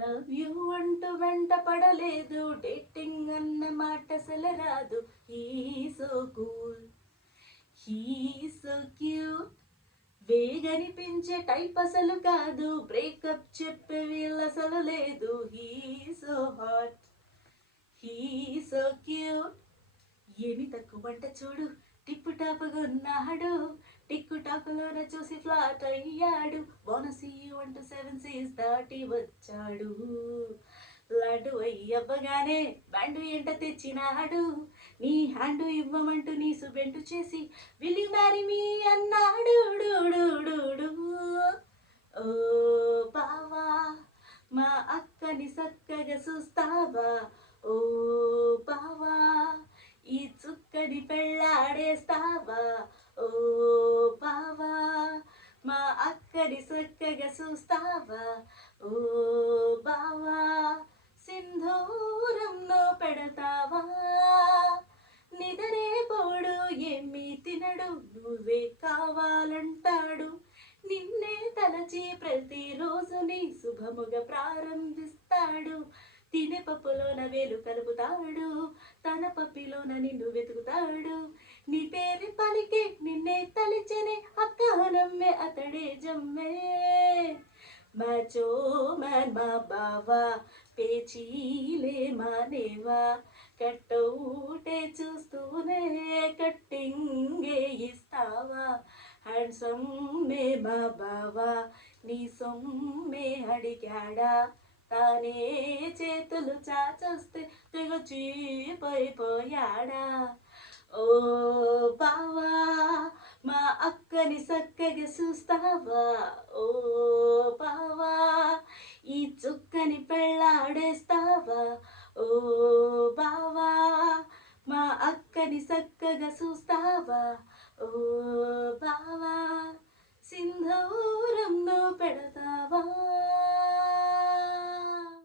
Love you అంటూ వెంట పడలేదు, డేటింగ్ అన్న మాట అసలు రాదు. He so cool, he so cute, వేగనిపించే టైప్ అసలు కాదు, బ్రేకప్ చెప్పే వీళ్ళు అసలు లేదు. He so hot, he so cute, ఏమి తక్కువంట చూడు, టిప్పు టాప్గా ఉన్నాడు, టిక్కు టాకులోన చూసి ఫ్లాట్ అయ్యాడు. బోనసీ అంటూ 7 సీస్ దాటి వచ్చాడు. లడ్డు అయ్యవ్వగానే బ్యాండు ఎంట తెచ్చినాడు, నీ హ్యాండు ఇవ్వమంటూ నీ సుబెంటు చేసి విల్ యు మ్యారీ మీ అన్నాడు. డు, డు, డు, డు. ఓ బావా, మా అక్కని సక్కగా చూస్తావా? ఓ బావా, ఈ చుక్కని పెళ్ళాడేస్తావా? ఓ బావా, మా అక్కని చక్కగా చూస్తావా? ఓ బావా, సింధూరంలో పెడతావా? నిదరే పోడు, ఏమీ తినడు, నువ్వే కావాలంటాడు. నిన్నే తలచి ప్రతిరోజు నీ శుభముగా ప్రారంభిస్తాడు. తినే పప్పులోన వేలు కలుపుతాడు, తన పప్పిలోన నిన్ను వెతుకుతాడు. నీ పేరు పలికి నిన్నే తలిచెనే, అక్క నమ్మే అతడే జమ్మే. మచో మన్ మా బావా, పేచీలే మానేవా, కట్టౌటే చూస్తూనే కట్టింగే ఇస్తావా? హ్యాండ్సమ్ మే మా బావా, నీ సొమ్మే అడిగాడా? తానే చేతులు చాచొస్తే తెగ చీపైపోయాడా? ఓ బావా, మా అక్కని చక్కగా చూస్తావా? ఓ బావా, ఈ చుక్కని పెళ్ళాడేస్తావా? ఓ బావా, మా అక్కని చక్కగా చూస్తావా? ఓ బావా, సింధూ